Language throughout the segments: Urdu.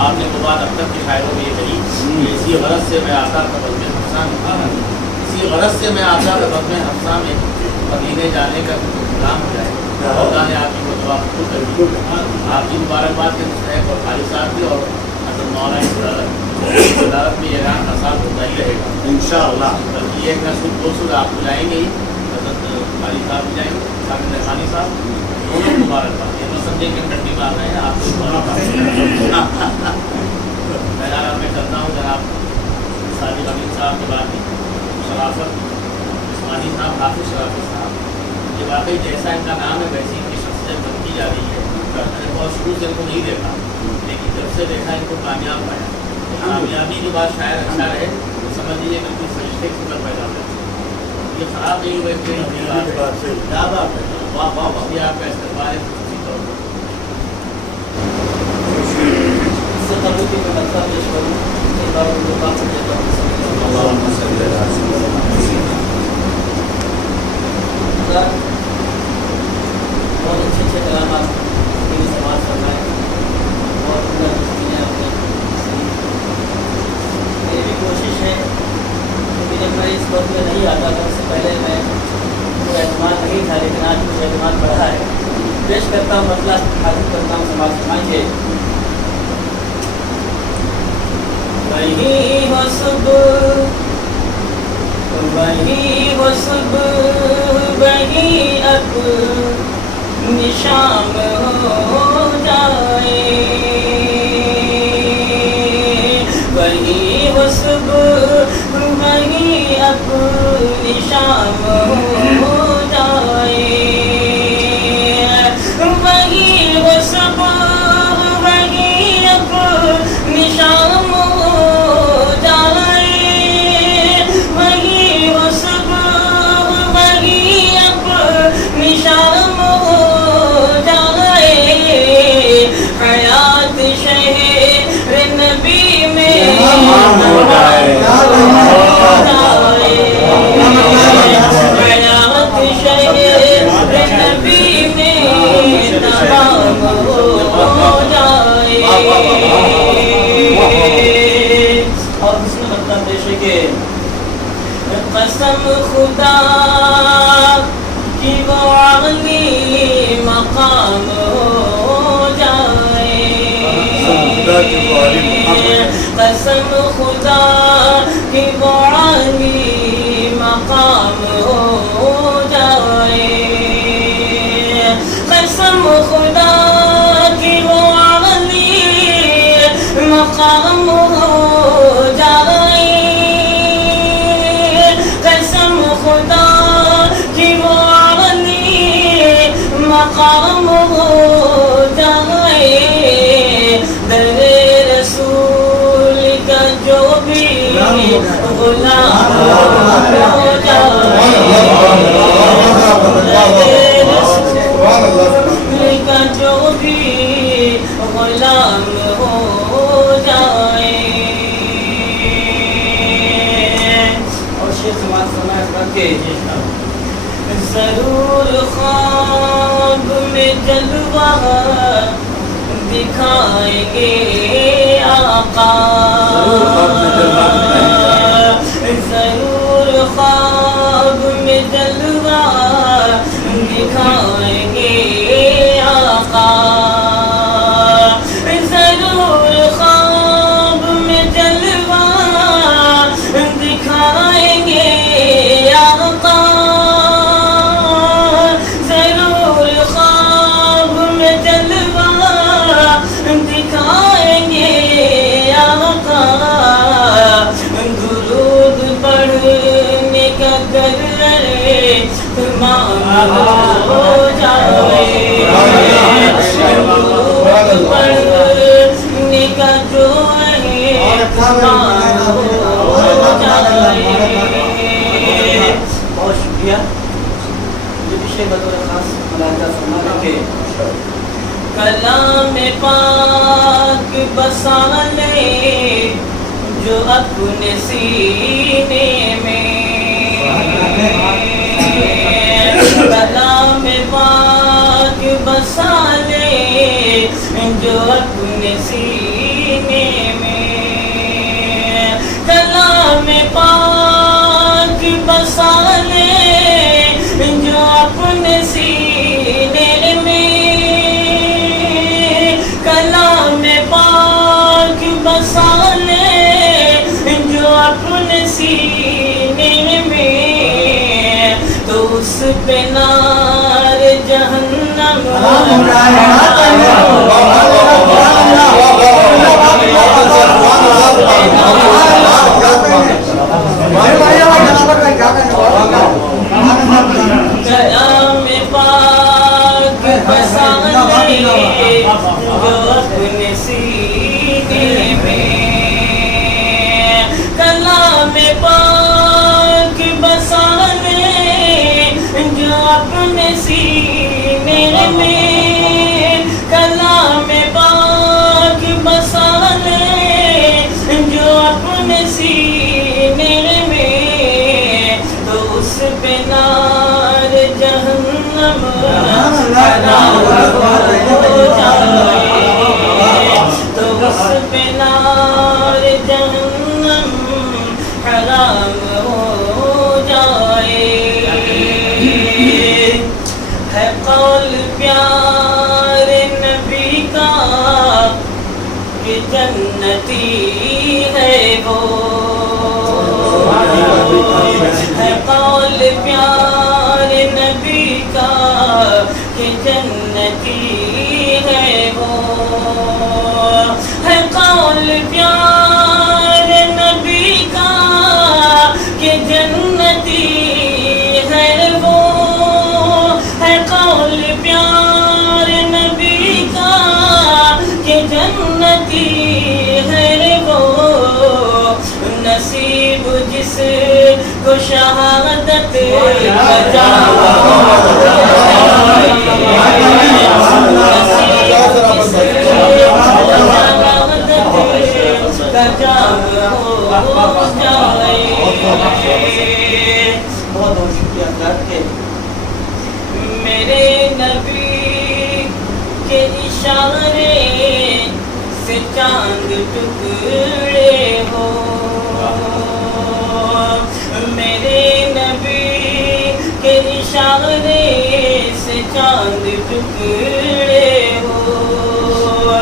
آپ نے مباد اب تک کے شاعروں میں یہ کہی کہ اسی غرض سے میں آتا تھا بزم حفصہ میں، اسی غرض سے میں آتا تھا بزم حفصہ میں، مدینے جانے کا انتظام ہو جائے. اللہ نے آپ کی وہ دعا قبول کر دی. آپ کی مبارکباد کے مستحق اور خالد صاحب بھی اور حضرت مولانا کی صدارت میں یہ اعلان کا ساتھ ہوتا ہی رہے گا انشاءاللہ. بلکہ ایک نہ صرف 200 آپ بلائیں گے ہی، حضرت خالد صاحب بھی جائیں گے، سامع خانی صاحب، دونوں مبارکباد. یہ نہ سمجھیں کہ ٹنڈی مار رہے ہیں، آپ کو مبارکباد. میں کرتا ہوں جناب صادق امین صاحب کے بعد شرافت عثمانی صاحب، حافظ شرافت صاحب. یہ واقعی جیسا ان کا نام ہے ویسی ان کی شخصیت بنتی جا رہی ہے. میں نے بہت شروع سے ان کو نہیں دیکھا، لیکن جب سے دیکھا ان کو کامیاب پایا. کامیابی کے بعد شاعر اچھا رہے تو سمجھ لیجیے کہ کچھ فرشتے کی فکر پیدا ہو. یہ خراب نہیں ہوئے واہ واہ واہ، یہ آپ کا استقبال ہے. بہت اچھے کلامات سماج فرمائے اور میری بھی کوشش ہے کہ جب میں اس وقت میں نہیں آتا تھا، اس سے پہلے میں کوئی اعتماد نہیں تھا، لیکن آج مجھے اعتماد بڑھا ہے. پیش کرتا ہوں مسئلہ حاضر کرتا ہوں سماج فرمائیے. وہی ہو صبح، وہی ہو صبح، وہی اب شام ہو جائے. وہی ہو صبح، وہی اب شام ہو جائے. وہی ہو صبح، وہی اب شام قسم خدا کی وہ عالی مقام ہو جائے. قسم خدا کی وہ عالی مقام ہو جائے. قسم خدا کی وہ عالی مقام ہو جائے. خدا کی وہ عالی مقام ہو جائے. در رسول کا جو بھی غلام ہو جائے. در رسول کا جو بھی غلام ہو جائے. ضرور خواب میں جلوہ دکھائیں گے آقا. ضرور خواب میں جلوہ دکھائیں گے آقا. ضرور خواب میں جلوہ دکھائیں گے آقا. ضرور خواب میں جلوہ دکھائیں گے آقا. درود پڑھنے کا گر تمام ہو جائے. درود پڑھنے کا جو ہے تمام ہو جائے. بہت شکریہ. یہ وشے بطور خاص ملاحظہ فرما کے کلام پاک بسا لے جو اپنے سینے میں. کلام پاک بسا لے جو اپنے سینے سینے میں تو اس پہ نار جہنم کلام پاک بسانے جو اپنے سینے میں کلام پاک بسانے جو اپنے سینے میں کلام پاک بسانے جو اپنے سینے میں تو اس پہ نار جہنم حرام ہو جائے تو اس پہ نار جہنم حرام ہو جائے ہے قول پیار نبی کا کہ جنتی ہے وہ ہے قول پیار نبی کا کہ جنتی ہے وہ ہے قول پیار نبی کا کہ جنتی ہے وہ ہے قول پیار نبی کا کہ جنتی ہے وہ نصیب جس کو شہادت کا جام ہو جائے بہت شکریہ حضرات کے میرے نبی کے اشارے سے چاند ٹکڑے ہو میرے نبی کے اشارے سے چاند ٹکڑے ہو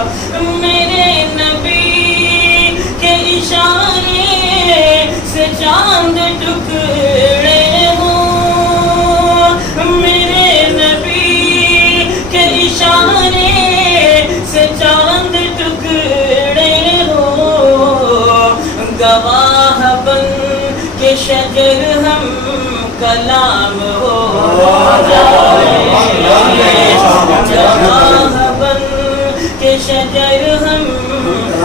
میرے نبی کے اشارے سے چاند ٹکڑے ہو میرے نبی کے اشارے سے چاند ٹکڑے ہو گواہ بن کے شجر ہم کلام ہو جائے گواہ بن کے شجر ہم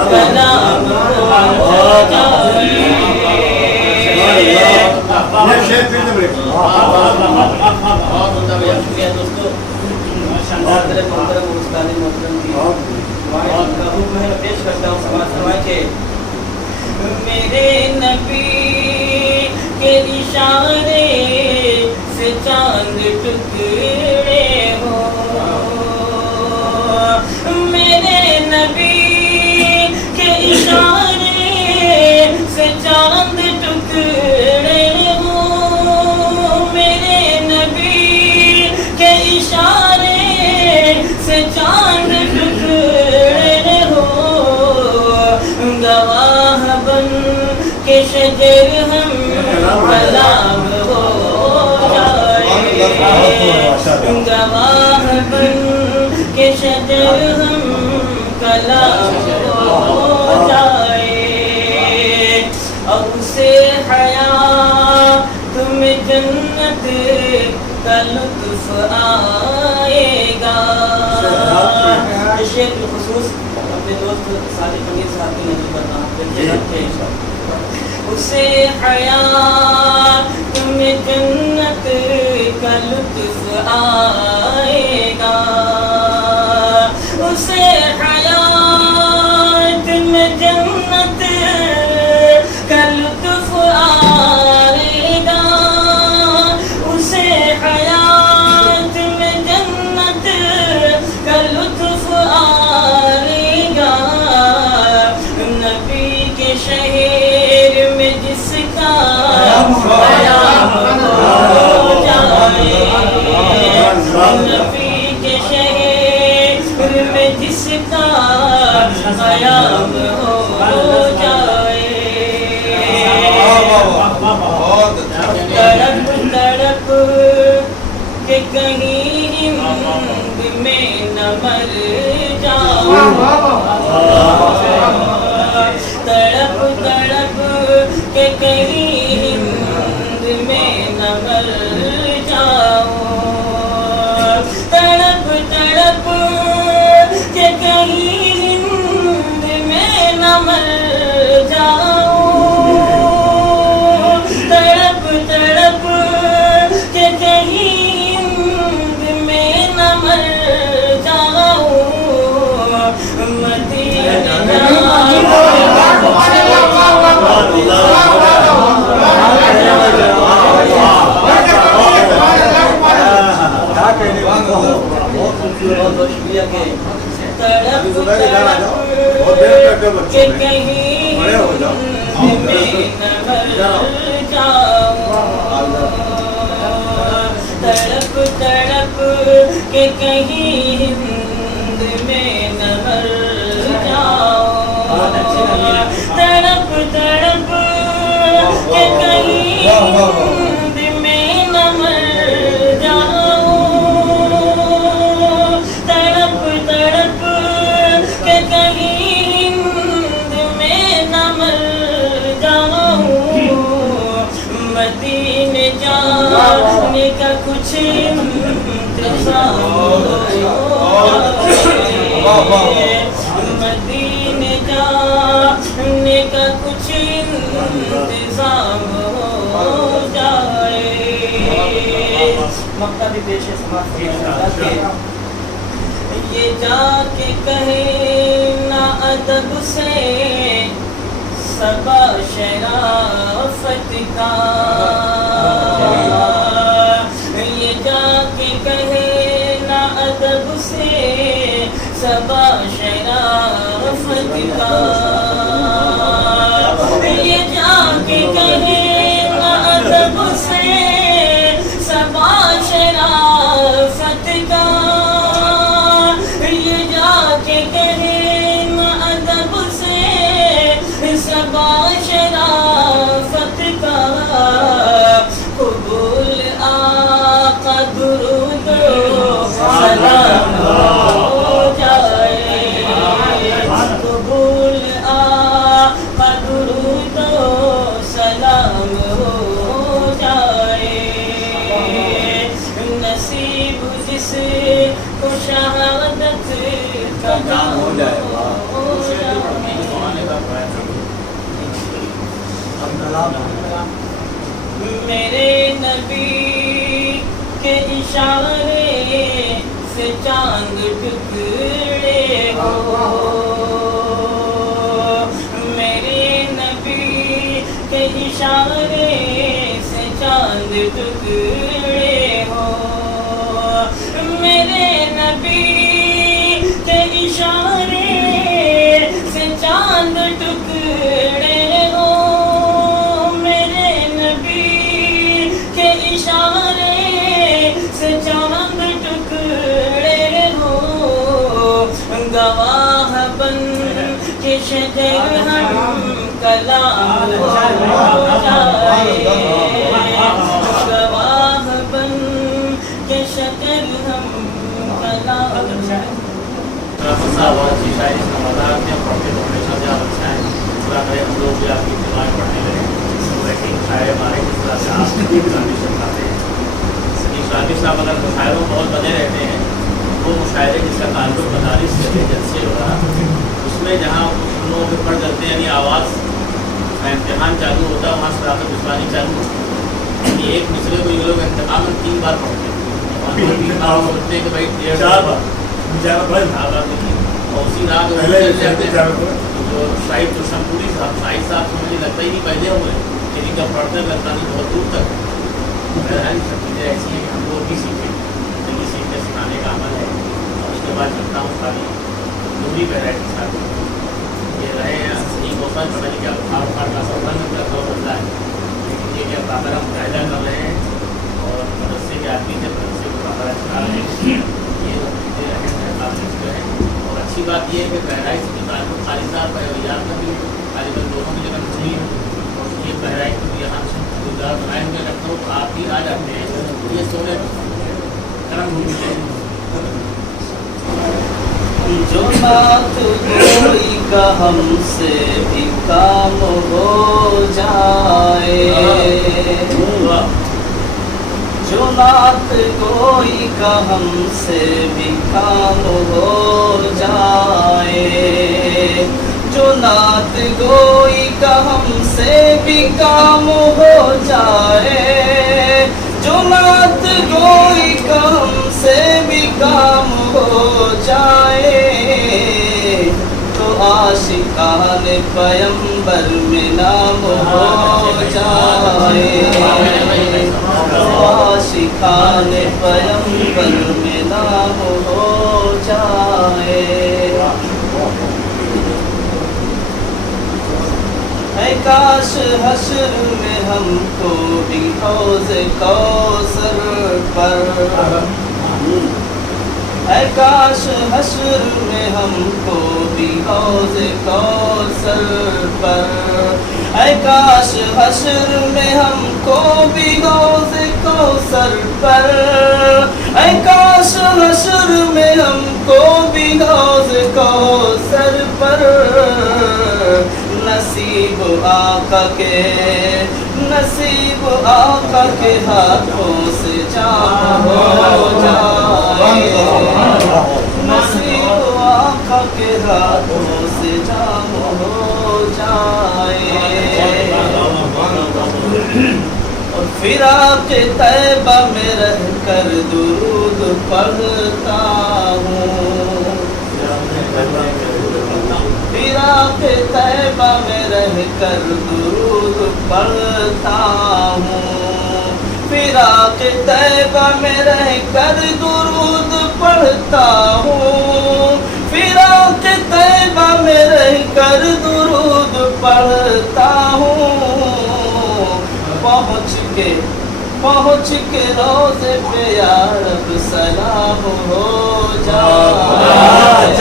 کلام ہو جائے شکریہ دوستو محترم استاد محترم کی کا حکم ہے پیش کرتا ہوں سماعت فرمائیں کہ میرے نبی کے اشارے سے چاند ٹکڑے ہو میرے نبی کے اشارے سے چاند ٹکڑے ہو میرے نبی کے اشارے سے چاند ٹکڑے ہو گواہ بن کے شجر ہم کلام ہو جائے گواہ بن کے شجر ہم کلام ہو جائے اور اسے حیا تم جنت کا لطف آئے گا شیخ بالخصوص اپنے دوست سالی پنیر صاحب کی نظر کرنا اسے حیا تم جنت کا لطف آئے گا اسے حیا تم جنت کا لطف آئے گا اسے حیا تم جنت کا لطف آئے گا نبی کے شہر میں جس کا قیام ہو جائے نبی کے شہر میں جس کا قیام ہو جائے کہ کہیں ہند میں نہ مر جاؤں، تڑپ تڑپ کہ کہیں ہند میں نہ مر جاؤں، تڑپ تڑپ کہ کہیں ہند میں نہ مر جاؤں، مدینے بہت بہت شکریہ کہ تڑپ تڑپ کہ کہیں ہند میں نہ مر جاؤں، تڑپ تڑپ کہ کہیں ہند میں نہ مر جاؤں، تڑپ تڑپ کہ کہیں ہند میں نہ مر جاؤں، تڑپ تڑپ کہ کہیں ہند میں نہ مر جاؤں، مدینے جانے کا کچھ انتظام مدینے جانے کا کچھ انتظام ہو جائے، مقطع بھی پیش ہے سماعت کے یہ جا کے کہے نا ادب سے صبا شرافت کا، یہ جا کے کہے نا ادب سے صبا شرافت کا، یہ جا کے کہے نا ادب سے صبا شرافت کا، یہ جا کے کہے نا ادب سے صبا شرافت کا، قبول آقا درود و سلام ہو جائے، قبول آقا درود و سلام ہو جائے، نصیب جس کو شہادت کا نام ہو جائے، میرے نبی کے اشارے سے چاند ٹکڑے ہو، میرے نبی کے اشارے سے چاند ٹکڑے ہو، میرے نبی کے اشارے سے چاند ٹکڑے ہو، میرے نبی کے اشارے سے چاند ٹکڑے ہو، گواہ بن کے شجر ہم کلام ہو جائے، گواہ بن کے شجر ہم کلام ہو جائے۔ بہت اچھی شاعری اس کا مزاق میں پڑھتے تو ہمیشہ سے آپ اچھا ہے، اس طرح کرے ہم لوگ بھی آپ کی دماغ پڑھنے لگے، بیٹھیں شاعر ہمارے جس طرح سے آپ اسلامی سکھاتے ہیں، اسلامی صاحب اگر مشاعروں بہت بنے رہتے ہیں، وہ مشاعرے جس کا تعلق مدارس سے جلسے وغیرہ، اس میں جہاں کچھ لوگوں کے پڑھ جاتے ہیں یعنی آواز کا امتحان چالو ہوتا ہے، وہاں صراحت بسوانی چالو ہوتی ہے، یعنی ایک دوسرے کو یہ لوگ انتقام 3 بار پڑھتے ہیں، 3 بار سوچتے ہیں کہ بھائی 4 بار اور اسی رات جو شاہد جو شمپوری صاحب شاہد صاحب کو مجھے لگتا ہی نہیں پہلے ہوئے، لیکن جب پڑھتے لگتا نہیں بہت دور تک، سب چیزیں ایسی ہیں کہ ہم لوگ بھی سیکھیں، لیکن سیکھنے سکھانے کا عمل ہے، اور اس کے بعد چلتا ہوں خالی دوری پہ رہے ساتھ یہ رہے ہیں صحیح موقع پتہ نہیں کیا بخار کا سفر میں بدلا ہے، لیکن یہ کہ باقاعدہ مشاہدہ کر رہے ہیں اور مدرسے کے آدمی سے مدرسے کو باقاعدہ چلا رہے ہیں، یہ اور اچھی بات یہ ہے کہ بہرائش کے تعلق خالد صاحب بہویات کا بھی غالباً دونوں کی جگہ مچھلی ہے، اور یہ بہرائش کو یہاں سے بنائے ہوئے لکھنؤ تو آپ بھی آ جاتے ہیں، یہ سونے کرم ہوتے ہیں۔ جو بات کوئی کا ہم سے بھی کام ہو جائے، نعت گوئی کا ہم سے بھی کام ہو جائے، جو نعت گوئی کا ہم سے بھی کام ہو جائے، جو نعت گوئی کا ہم سے بھی کام ہو جائے، تو عاشقان پیمبر میں نام ہو جائے، عاشقان پیمبر میں نام ہو جائے۔ اے کاش حشر میں ہم کو بھی حوض کوثر پر، اے کاش حشر میں ہم کو بھی حوض کوثر پر، اے کاش حشر میں ہم کو بھی حوض کوثر پر، اے کاش حشر میں ہم کو بھی حوض کوثر پر، نصیب آقا کے، نصیب آقا کے ہاتھوں سے جام ہو جائے، نصیب آقا کے ہاتھوں سے جام ہو جائے۔ اور فراق طیبہ میں رہ کر درود پڑھتا ہوں، فراق طیبہ میں رہ کر درود پڑھتا ہوں، فراق طیبہ میں رہ کر درود پڑھتا ہوں، فراق طیبہ میں رہ کر درود پڑھتا ہوں، پہنچ کے روضے پہ یا رب سلام ہو جائے،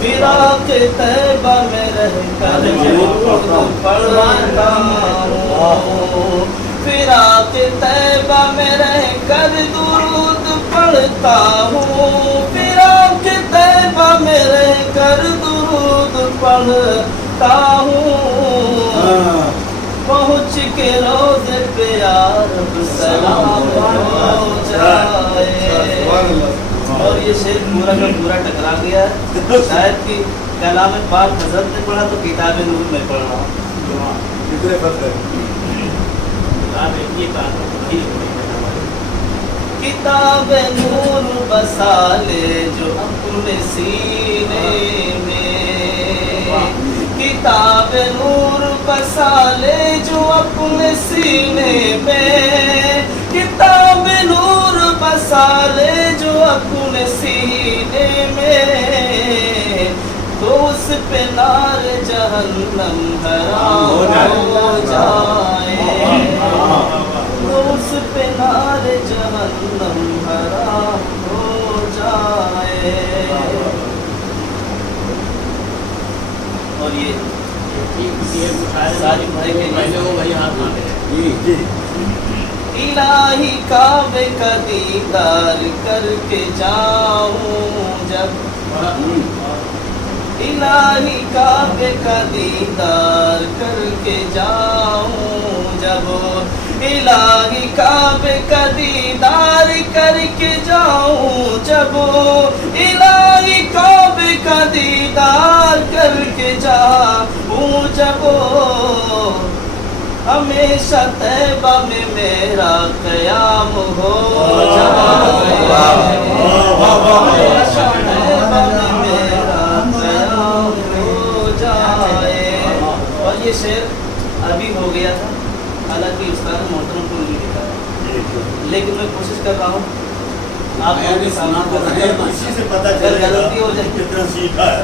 فراق طیبہ میں رہ کر درود پڑھتا ہوں، فراق طیبہ میں رہ کر درود پڑھتا ہوں، فراق طیبہ میں رہ کر درود پڑھتا ہوں، پہنچ کے روضے پہ یا رب سلام ہو جائے۔ اور یہ شعر پورا کا پورا ٹکرا گیا ہے، شاید کہ کلام پاک حضرت نے پڑھا تو کتاب نور میں پڑھ رہا ہوں۔ کتنے فرق ہے؟ کتاب نور بسا لے جو اپنے سینے میں، کتاب نور بسا لے جو اپنے سینے میں، کتاب نور بسا لے جو اپنے سینے میں، تو اس پہ نار جہنم حرام ہو جائے، تو اس پہ نار جہنم حرام ہو جائے۔ اور یہ ساری بھائی کے الہی کعبے کا دیدار کر کے جاؤں جب، الہی کعبے کا دیدار کر کے جاؤں جب، الہی کعبے کا دیدار کر کے جاؤں جب، الہی کعبے کا دیدار کر کے جاؤں جب، ہمیشہ طیبہ میں میرا قیام ہو جائے، ہمیشہ طیبہ میں میرا قیام ہو جائے۔ اور یہ شعر ابھی ہو گیا تھا، حالانکہ استاد محترم کو نہیں لکھا ہے، لیکن میں کوشش کر رہا ہوں آپ لوگوں کے سامنے، اگر غلطی ہو جائے کتنا سیکھا ہے۔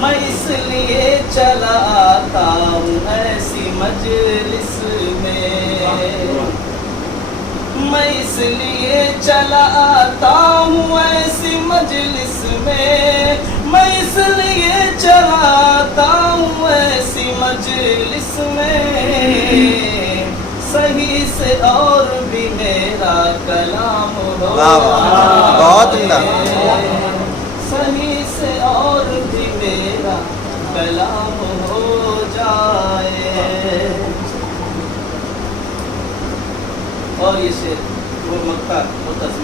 میں اس لیے چلا آتا ہوں ایسی مجلس میں، میں اس لیے چلا آتا ہوں ایسی مجلس میں، میں اس لیے چلا آتا ہوں ایسی مجلس میں، صحیح سے اور بھی میرا کلام ہو جائے، بہت عمدہ، صحیح